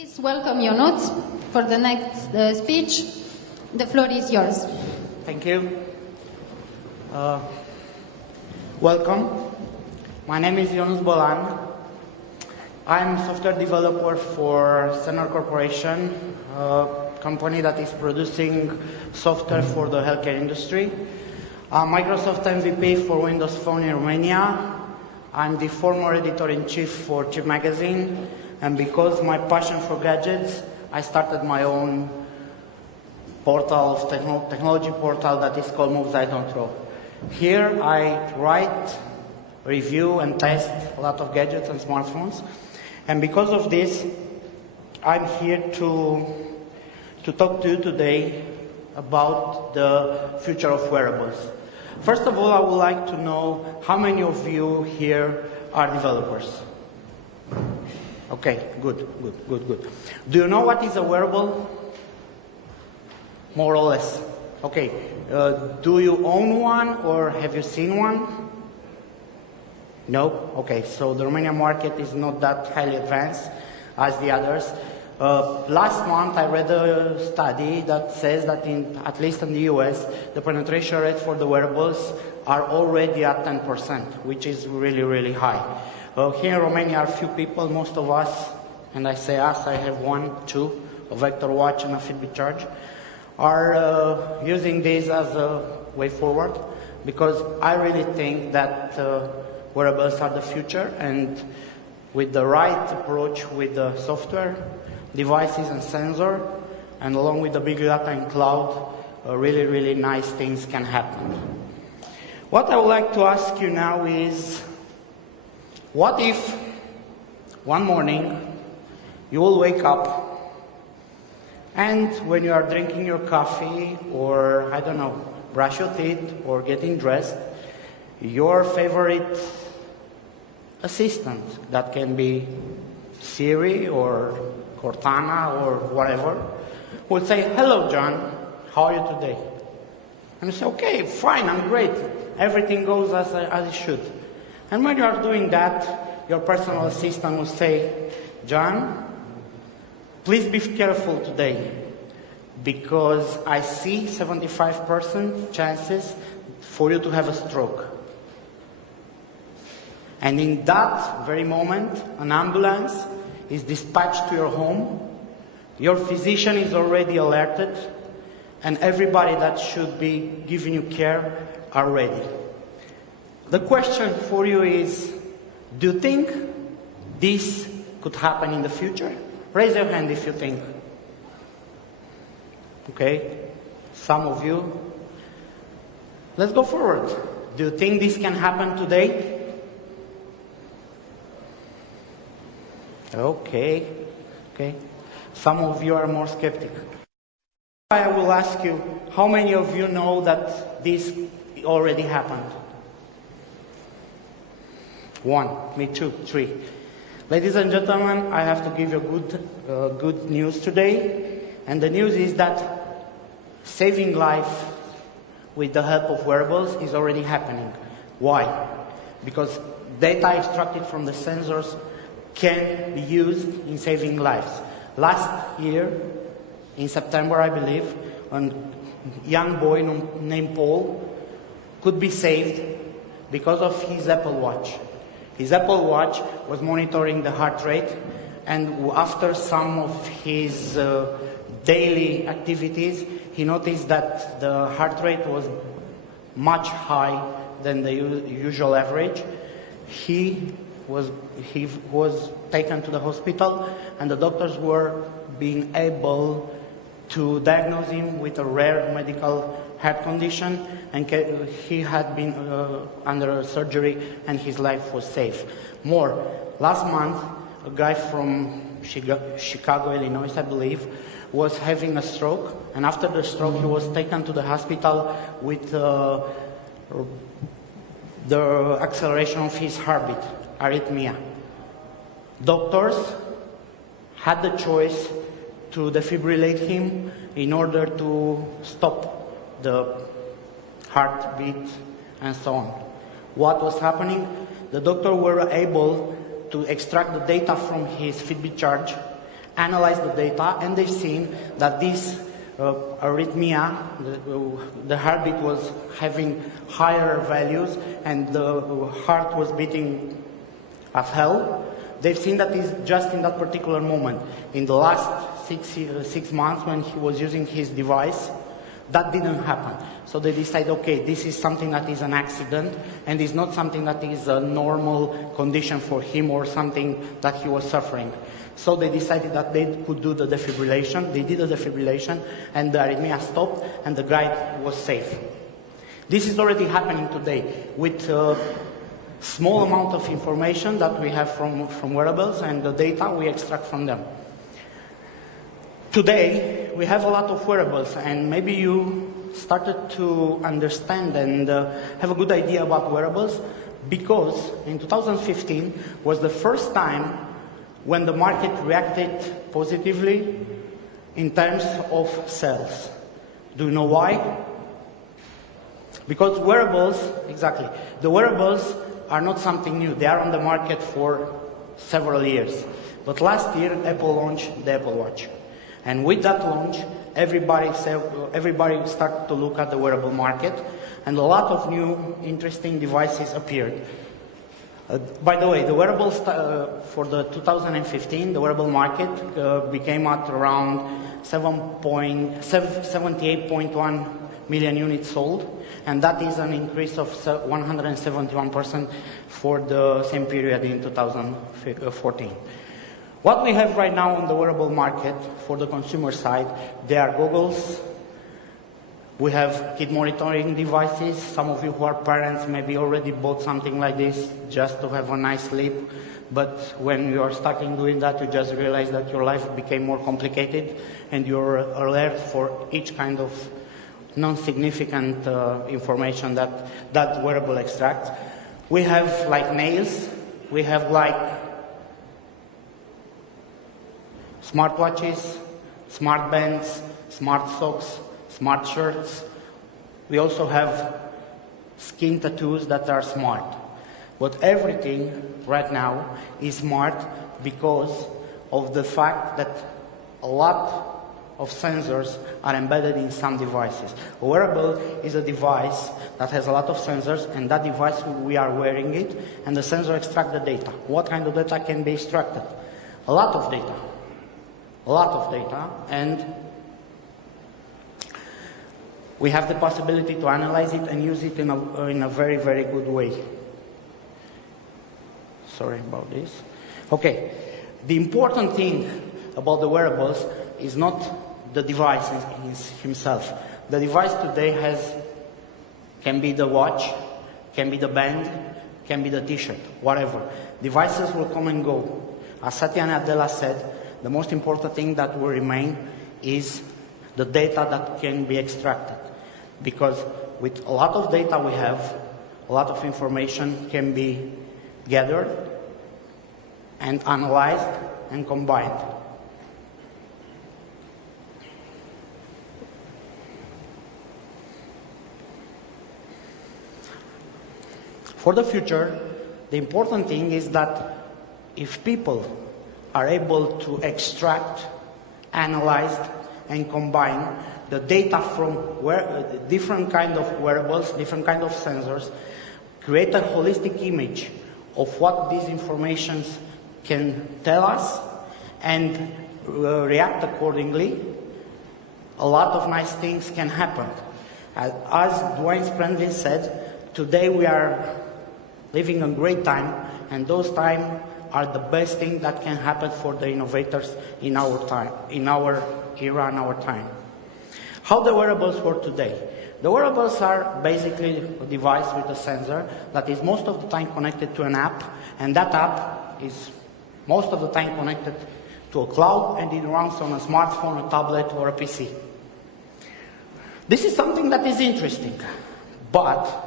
Please welcome Ionut for the next speech. The floor is yours. Thank you. Welcome. My name is Balan. I'm a software developer for Cerner Corporation, a company that is producing software for the healthcare industry. Microsoft MVP for Windows Phone in Romania. I'm the former editor-in-chief for Chip Magazine, and because my passion for gadgets, I started my own portal, technology portal that is called Moves.ro. Here I write, review, and test a lot of gadgets and smartphones. And because of this, I'm here to talk to you today about the future of wearables. First of all, I would like to know how many of you here are developers? Okay, good. Do you know what is a wearable? More or less. Okay, do you own one or have you seen one? No? Okay, so the Romanian market is not that highly advanced as the others. Last month I read a study that says that at least in the US, the penetration rate for the wearables are already at 10%, which is really, really high. Here in Romania are few people, most of us, and I say us, I have two, a Vector watch and a Fitbit charge, are using this as a way forward, because I really think that wearables are the future, and with the right approach with the software, devices and sensor, and along with the big data and cloud, really, really nice things can happen. What I would like to ask you now is, what if one morning you will wake up and when you are drinking your coffee or, I don't know, brush your teeth or getting dressed, your favorite assistant, that can be Siri or Cortana or whatever, will say, "Hello John, how are you today?" And you say, "Okay, fine, I'm great. Everything goes as it should." And when you are doing that, your personal assistant will say, "John, please be careful today, because I see 75% chances for you to have a stroke." And in that very moment, an ambulance is dispatched to your home, your physician is already alerted, and everybody that should be giving you care are ready. The question for you is, do you think this could happen in the future? Raise your hand if you think. Okay, some of you. Let's go forward. Do you think this can happen today? Okay. Some of you are more skeptic. I will ask you, how many of you know that this already happened? 1, me 2, 3. Ladies and gentlemen, I have to give you good news today. And the news is that saving life with the help of wearables is already happening. Why? Because data extracted from the sensors can be used in saving lives. Last year, in September, I believe, a young boy named Paul could be saved because of his Apple Watch. His Apple Watch was monitoring the heart rate, and after some of his daily activities, he noticed that the heart rate was much higher than the usual average. He was taken to the hospital, and the doctors were being able to diagnose him with a rare medical heart condition, and he had been under surgery, and his life was safe. More, last month, a guy from Chicago, Illinois, I believe, was having a stroke, and after the stroke, he was taken to the hospital with the acceleration of his heartbeat, arrhythmia. Doctors had the choice to defibrillate him in order to stop the heartbeat and so on. What was happening? The doctor were able to extract the data from his Fitbit charge analyzed the data, and they've seen that this arrhythmia, the heartbeat was having higher values and the heart was beating as hell. They've seen that is just in that particular moment. In the last 6 months when he was using his device, that didn't happen. So they decided, okay, this is something that is an accident and is not something that is a normal condition for him or something that he was suffering. So they decided that they could do the defibrillation. They did the defibrillation and the arrhythmia stopped and the guy was safe. This is already happening today with a small amount of information that we have from wearables and the data we extract from them. Today, we have a lot of wearables, and maybe you started to understand and have a good idea about wearables, because in 2015 was the first time when the market reacted positively in terms of sales. Do you know why? Because wearables, exactly, the wearables are not something new. They are on the market for several years. But last year, Apple launched the Apple Watch. And with that launch, everybody started to look at the wearable market, and a lot of new interesting devices appeared. By the way, the wearables for the 2015, the wearable market became at around 78.1 million units sold, and that is an increase of 171% for the same period in 2014. What we have right now on the wearable market for the consumer side, they are goggles. We have kid monitoring devices. Some of you who are parents maybe already bought something like this just to have a nice sleep. But when you are starting doing that, you just realize that your life became more complicated and you're alert for each kind of non-significant information that wearable extracts. We have like nails. We have like smartwatches, smart bands, smart socks, smart shirts. We also have skin tattoos that are smart. But everything right now is smart because of the fact that a lot of sensors are embedded in some devices. A wearable is a device that has a lot of sensors, and that device, we are wearing it, and the sensor extracts the data. What kind of data can be extracted? A lot of data. A lot of data, and we have the possibility to analyze it and use it in a very, very good way. Sorry about this. Okay, the important thing about the wearables is not the device himself. The device today can be the watch, can be the band, can be the t-shirt, whatever. Devices will come and go. As Satya Nadella said, the most important thing that will remain is the data that can be extracted. Because with a lot of data we have, a lot of information can be gathered and analyzed and combined. For the future, the important thing is that if people are able to extract, analyze, and combine the data from different kind of wearables, different kind of sensors, create a holistic image of what these informations can tell us, and react accordingly, a lot of nice things can happen. As Dwayne Sprendlin said, today we are living a great time, and those times are the best thing that can happen for the innovators in our time, in our era and our time. How the wearables work today? The wearables are basically a device with a sensor that is most of the time connected to an app, and that app is most of the time connected to a cloud, and it runs on a smartphone, a tablet, or a PC. This is something that is interesting, but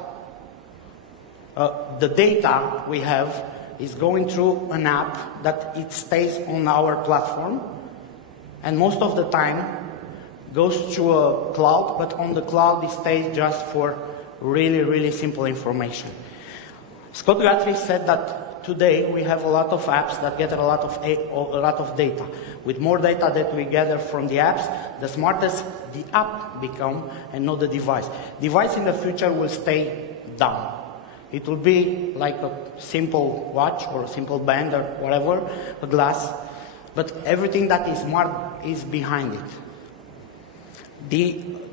the data we have is going through an app that it stays on our platform, and most of the time goes through a cloud, but on the cloud it stays just for really, really simple information. Scott Guthrie said that today we have a lot of apps that gather a lot of data. With more data that we gather from the apps, the smartest the app become and not the device. Device in the future will stay down. It will be like a simple watch or a simple band or whatever, a glass, but everything that is smart is behind it.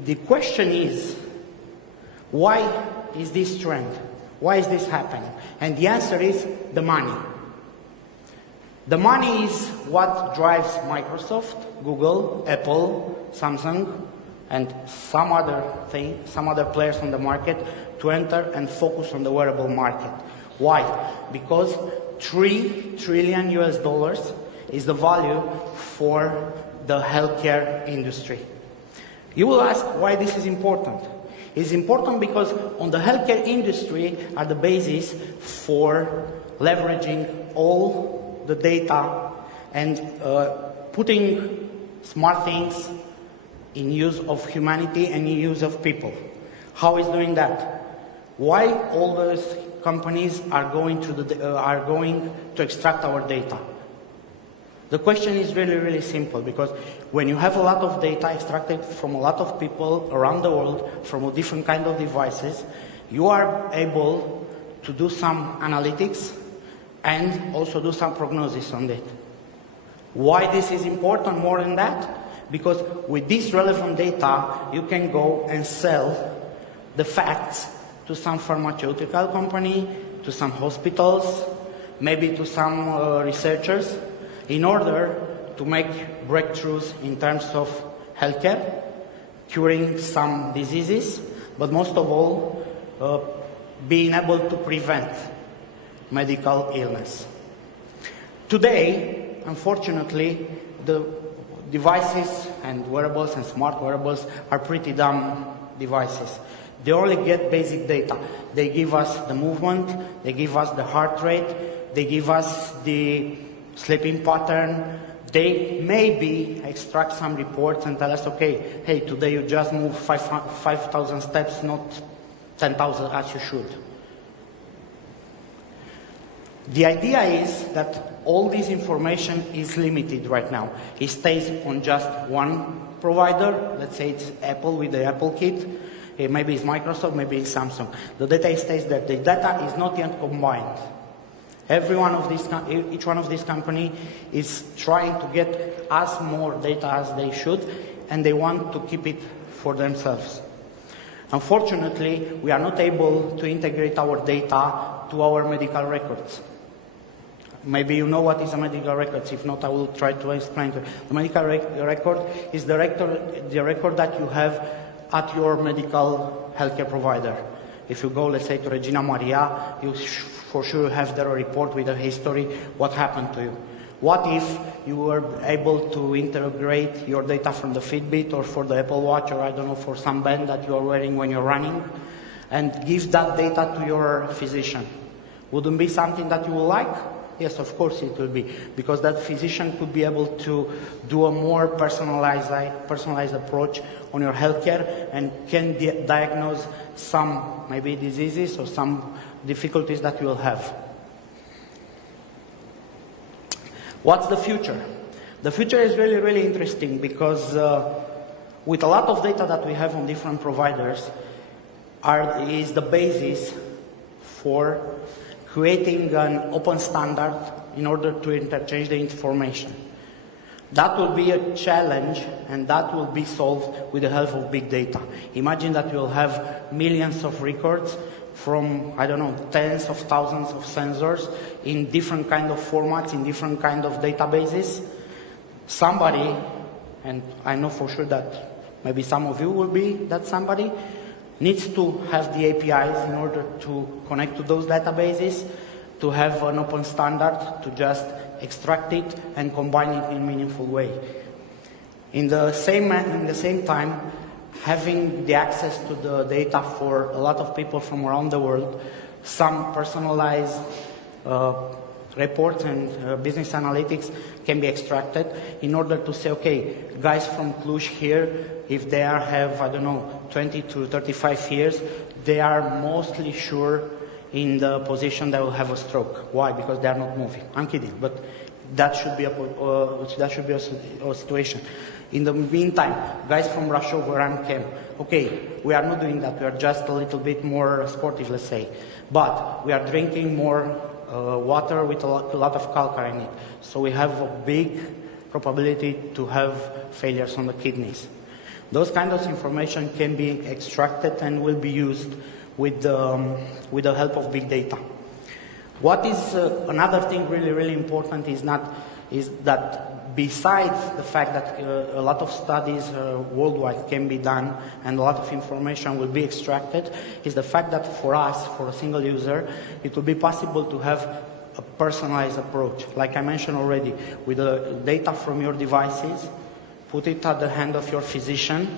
The question is, why is this trend? Why is this happening? And the answer is the money. The money is what drives Microsoft, Google, Apple, Samsung, and some other players on the market to enter and focus on the wearable market. Why? Because $3 trillion is the value for the healthcare industry. You will ask why this is important. It's important because on the healthcare industry are the basis for leveraging all the data and putting smart things in use of humanity and in use of people. How is doing that? Why all those companies are going to extract our data? The question is really, really simple, because when you have a lot of data extracted from a lot of people around the world, from different kind of devices, you are able to do some analytics and also do some prognosis on it. Why this is important more than that? Because with this relevant data, you can go and sell the facts to some pharmaceutical company, to some hospitals, maybe to some researchers, in order to make breakthroughs in terms of healthcare, curing some diseases, but most of all, being able to prevent medical illness. Today, unfortunately, the devices and wearables and smart wearables are pretty dumb devices. They only get basic data. They give us the movement, they give us the heart rate, they give us the sleeping pattern. They maybe extract some reports and tell us, okay, hey, today you just moved 5,000 steps, not 10,000 as you should. The idea is that all this information is limited right now. It stays on just one provider. Let's say it's Apple with the Apple Kit. Maybe it's Microsoft, maybe it's Samsung. The data stays there. The data is not yet combined. Each one of these companies is trying to get as more data as they should, and they want to keep it for themselves. Unfortunately, we are not able to integrate our data to our medical records. Maybe you know what is a medical record. If not, I will try to explain to you. The medical record is the record that you have at your medical healthcare provider. If you go, let's say, to Regina Maria, you for sure have there a report with a history, what happened to you. What if you were able to integrate your data from the Fitbit or for the Apple Watch, or I don't know, for some band that you are wearing when you're running, and give that data to your physician? Wouldn't be something that you will like? Yes, of course it will be, because that physician could be able to do a more personalized approach on your healthcare and can diagnose some maybe diseases or some difficulties that you will have. What's the future? The future is really, really interesting, because with a lot of data that we have on different providers is the basis for creating an open standard in order to interchange the information. That will be a challenge, and that will be solved with the help of big data. Imagine that you'll have millions of records from, I don't know, tens of thousands of sensors in different kind of formats, in different kind of databases. Somebody, and I know for sure that maybe some of you will be that somebody, needs to have the APIs in order to connect to those databases, to have an open standard, to just extract it and combine it in a meaningful way. In the same time, having the access to the data for a lot of people from around the world, some personalized reports and business analytics can be extracted in order to say, okay, guys from Cluj here, if they have, I don't know, 20 to 35 years, they are mostly sure in the position that will have a stroke. Why? Because they are not moving. I'm kidding, but that should be a situation. In the meantime, guys from Russia who run came. Okay, we are not doing that. We are just a little bit more sportive, let's say. But we are drinking more water with a lot of calcium in it. So we have a big probability to have failures on the kidneys. Those kinds of information can be extracted and will be used with the help of big data. What is another thing really important is that besides the fact that a lot of studies worldwide can be done and a lot of information will be extracted, is the fact that for us, for a single user, it will be possible to have a personalized approach. Like I mentioned already, with the data from your devices, put it at the hand of your physician,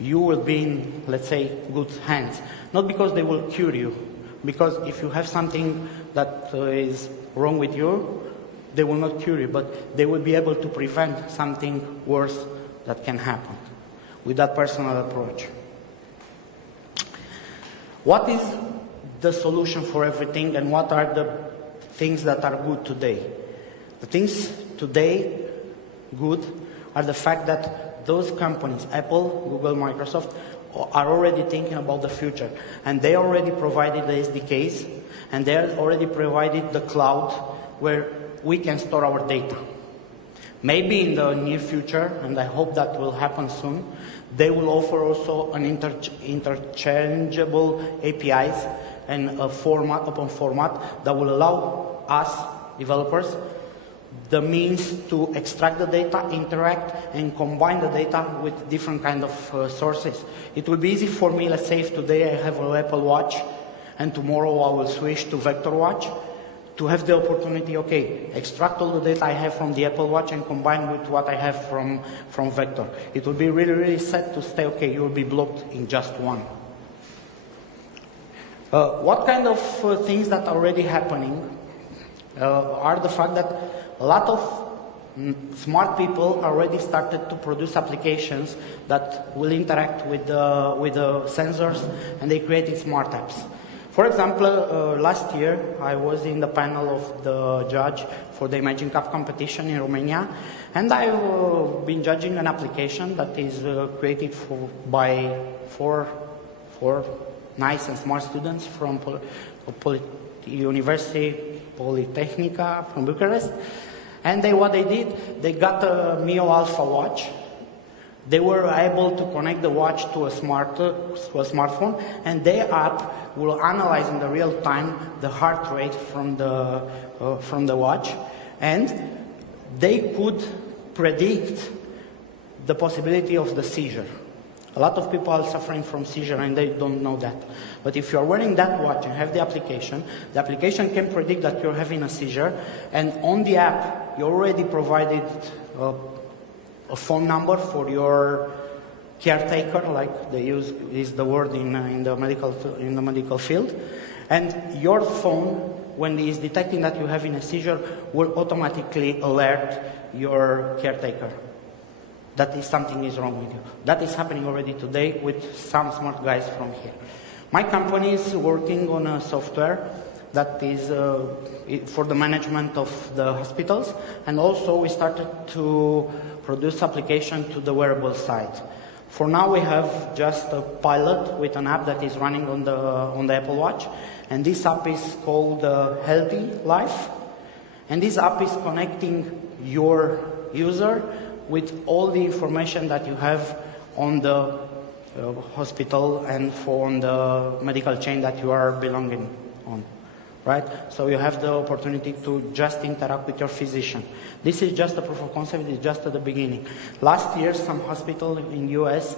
you will be in, let's say, good hands. Not because they will cure you, because if you have something that is wrong with you, they will not cure you, but they will be able to prevent something worse that can happen with that personal approach. What is the solution for everything, and what are the things that are good today? The things today good are the fact that those companies, Apple, Google, Microsoft, are already thinking about the future. And they already provided the SDKs, and they already provided the cloud where we can store our data. Maybe in the near future, and I hope that will happen soon, they will offer also an interchangeable APIs and a open format that will allow us, developers, the means to extract the data, interact, and combine the data with different kind of sources. It will be easy for me, let's say if today I have an Apple Watch, and tomorrow I will switch to Vector Watch, to have the opportunity, okay, extract all the data I have from the Apple Watch and combine with what I have from Vector. It will be really sad to say, okay, you will be blocked in just one. What kind of things that are already happening are the fact that a lot of smart people already started to produce applications that will interact with the sensors, and they created smart apps. For example, last year I was in the panel of the judge for the Imagine Cup competition in Romania, and I've been judging an application that is created by four nice and smart students from University Polytechnica from Bucharest. And what they did, they got a Mio Alpha watch. They were able to connect the watch to a smartphone, and their app will analyze in the real time the heart rate from the watch, and they could predict the possibility of the seizure. A lot of people are suffering from seizure and they don't know that. But if you're wearing that watch and have the application can predict that you're having a seizure, and on the app you already provided a phone number for your caretaker, like they use is the word in the medical field, and your phone, when it is detecting that you're having a seizure, will automatically alert your caretaker that something is wrong with you. That is happening already today with some smart guys from here. My company is working on a software that is for the management of the hospitals, and also we started to produce application to the wearable side. For now we have just a pilot with an app that is running on the Apple Watch, and this app is called Healthy Life, and this app is connecting your user with all the information that you have on the hospital and on the medical chain that you are belonging on, right? So you have the opportunity to just interact with your physician. This is just a proof of concept, it's just at the beginning. Last year, some hospital in US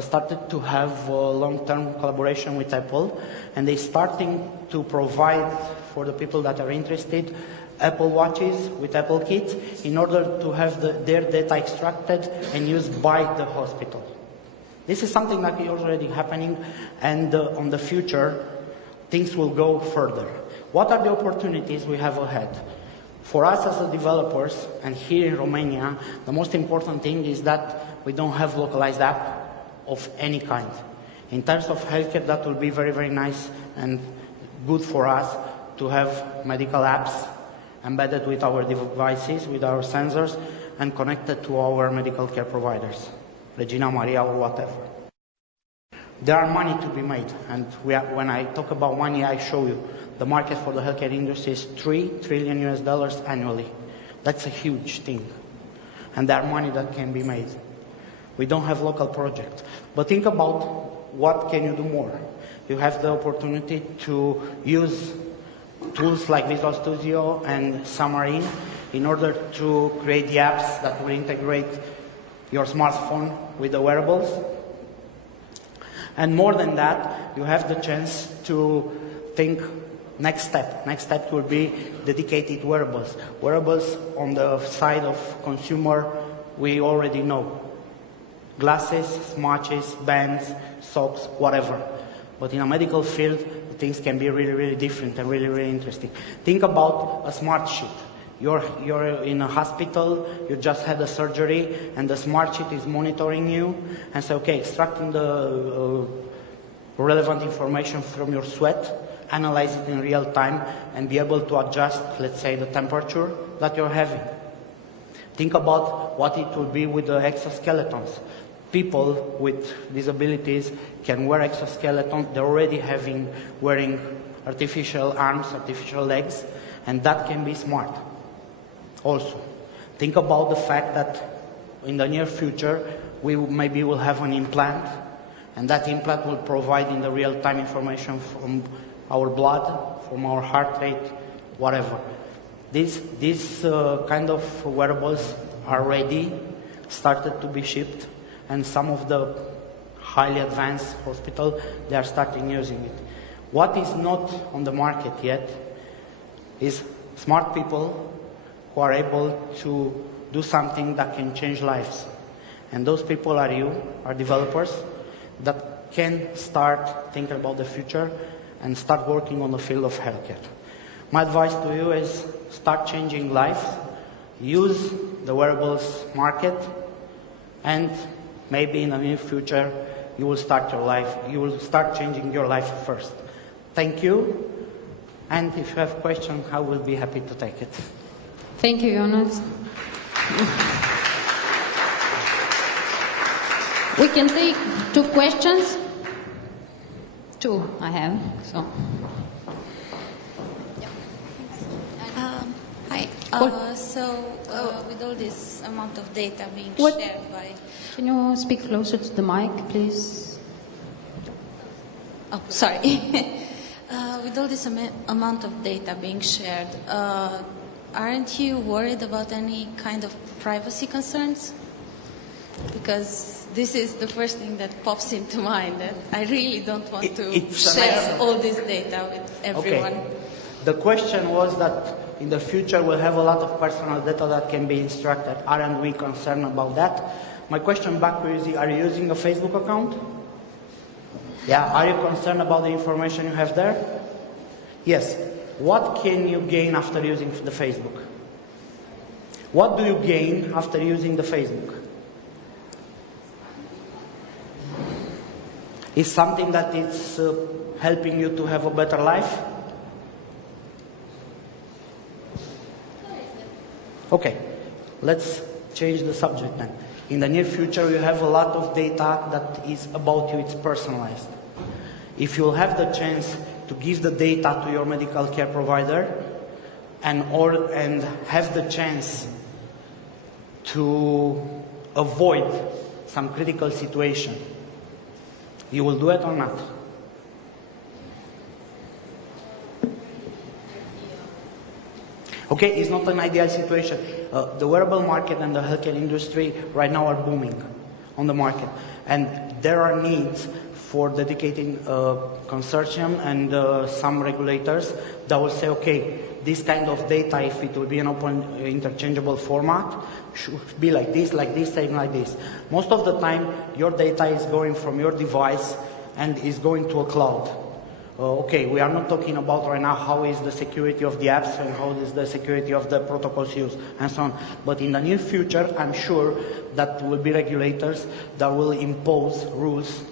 started to have long-term collaboration with Apple, and they're starting to provide for the people that are interested Apple Watches with Apple Kit in order to have their data extracted and used by the hospital. This is something that is already happening, and on the future, things will go further. What are the opportunities we have ahead? For us as developers, and here in Romania, the most important thing is that we don't have localized app of any kind. In terms of healthcare, that will be very, very nice, and good for us to have medical apps embedded with our devices, with our sensors, and connected to our medical care providers, Regina, Maria, or whatever. There are money to be made, and when I talk about money, I show you the market for the healthcare industry is $3 trillion annually. That's a huge thing, and there are money that can be made. We don't have local projects, but think about what can you do more. You have the opportunity to use tools like Visual Studio and Xamarin in order to create the apps that will integrate your smartphone with the wearables. And more than that, you have the chance to think next step. Next step will be dedicated wearables. Wearables on the side of consumer, we already know. Glasses, smartwatches, bands, socks, whatever. But in a medical field, things can be really, really different and really, really interesting. Think about a smart sheet. You're in a hospital, you just had a surgery, and the smart sheet is monitoring you, and say, okay, extracting the relevant information from your sweat, analyze it in real time, and be able to adjust, let's say, the temperature that you're having. Think about what it will be with the exoskeletons. People with disabilities can wear exoskeletons. They're already wearing artificial arms, artificial legs, and that can be smart. Also, think about the fact that in the near future, we maybe will have an implant, and that implant will provide in the real-time information from our blood, from our heart rate, whatever. These kind of wearables are ready, started to be shipped, and some of the highly advanced hospitals, they are starting using it. What is not on the market yet is smart people who are able to do something that can change lives. And those people are you, are developers, that can start thinking about the future and start working on the field of healthcare. My advice to you is start changing lives, use the wearables market, and maybe in the near future you will start your life, you will start changing your life first. Thank you, and if you have questions, I will be happy to take it. Thank you, Ionut. We can take 2 questions. 2 I have, so. Hi. With all this amount of data being shared by... Can you speak closer to the mic, please? Oh, sorry. With all this amount of data being shared, aren't you worried about any kind of privacy concerns? Because this is the first thing that pops into mind, that I really don't want to share all this data with everyone. Okay. The question was that in the future we'll have a lot of personal data that can be extracted. Aren't we concerned about that? My question back to you is, are you using a Facebook account? Yeah, are you concerned about the information you have there? Yes. What can you gain after using the Facebook? What do you gain after using the Facebook? Is something that is helping you to have a better life? Okay, let's change the subject then. In the near future, you have a lot of data that is about you, it's personalized. If you'll have the chance to give the data to your medical care provider and have the chance to avoid some critical situation, you will do it or not? Okay, it's not an ideal situation. The wearable market and the healthcare industry right now are booming on the market. And there are needs for dedicating consortium and some regulators that will say, okay, this kind of data, if it will be an open interchangeable format, should be like this, same like this. Most of the time, your data is going from your device and is going to a cloud. Okay, we are not talking about right now how is the security of the apps and how is the security of the protocols used and so on. But in the near future, I'm sure that there will be regulators that will impose rules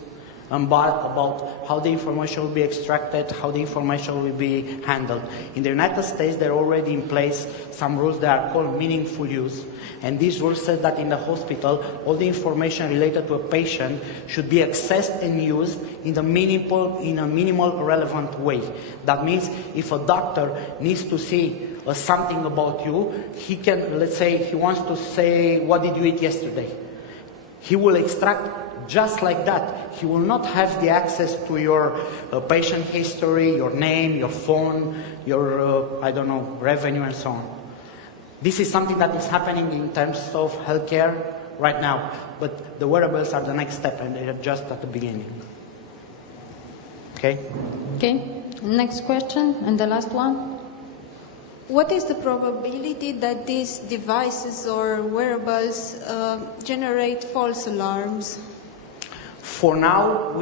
about how the information will be extracted, how the information will be handled. In the United States, there are already in place some rules that are called meaningful use. And these rules say that in the hospital, all the information related to a patient should be accessed and used in a minimal relevant way. That means if a doctor needs to see something about you, he can, let's say, he wants to say, what did you eat yesterday? He will extract just like that. He will not have the access to your patient history, your name, your phone, your, I don't know, revenue and so on. This is something that is happening in terms of healthcare right now, but the wearables are the next step and they are just at the beginning. Okay? Okay, next question and the last one. What is the probability that these devices or wearables generate false alarms? For now,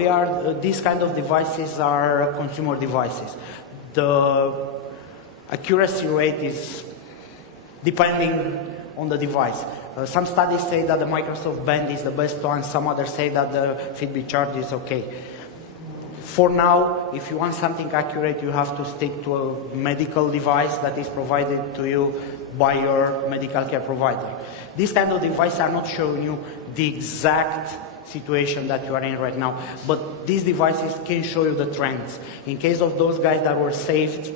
these kind of devices are consumer devices. The accuracy rate is depending on the device. Some studies say that the Microsoft Band is the best one, some others say that the Fitbit Charge is okay. For now, if you want something accurate, you have to stick to a medical device that is provided to you by your medical care provider. These kind of devices are not showing you the exact situation that you are in right now, but these devices can show you the trends. In case of those guys that were saved,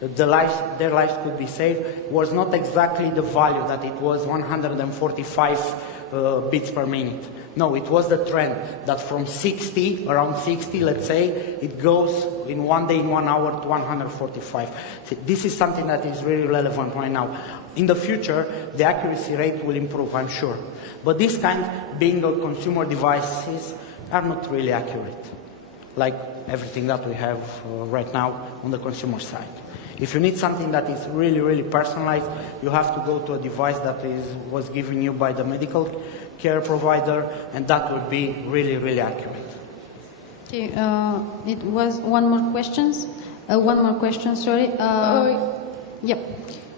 their lives could be saved, was not exactly the value that it was 145 beats per minute. No, it was the trend that from around 60, let's say, it goes in one day, in 1 hour to 145. This is something that is really relevant right now. In the future, the accuracy rate will improve, I'm sure. But this kind, being a consumer devices, are not really accurate, like everything that we have right now on the consumer side. If you need something that is really, really personalized, you have to go to a device that was given you by the medical care provider, and that would be really, really accurate. Okay, it was one more question, sorry. Yep.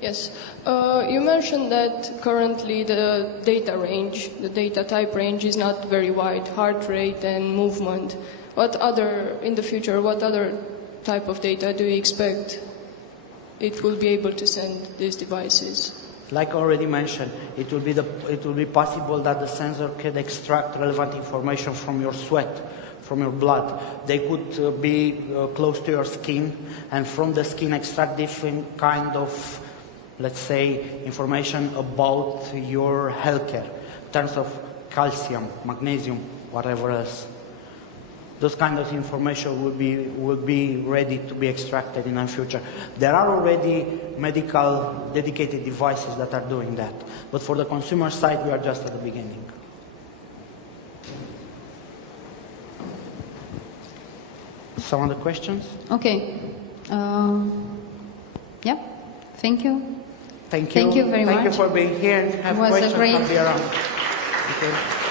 Yes. You mentioned that currently the data range, the data type range is not very wide, heart rate and movement. In the future, what other type of data do you expect it will be able to send these devices? Like already mentioned, it will be possible that the sensor can extract relevant information from your sweat, from your blood. They could be close to your skin, and from the skin extract different kind of, let's say, information about your healthcare, in terms of calcium, magnesium, whatever else. Those kind of information will be ready to be extracted in the future. There are already medical dedicated devices that are doing that. But for the consumer side, we are just at the beginning. Some other questions? Okay. Yeah. Thank you. Thank you. Thank you very much. Thank you for being here. And have It was questions, a great... I'll be around. Okay.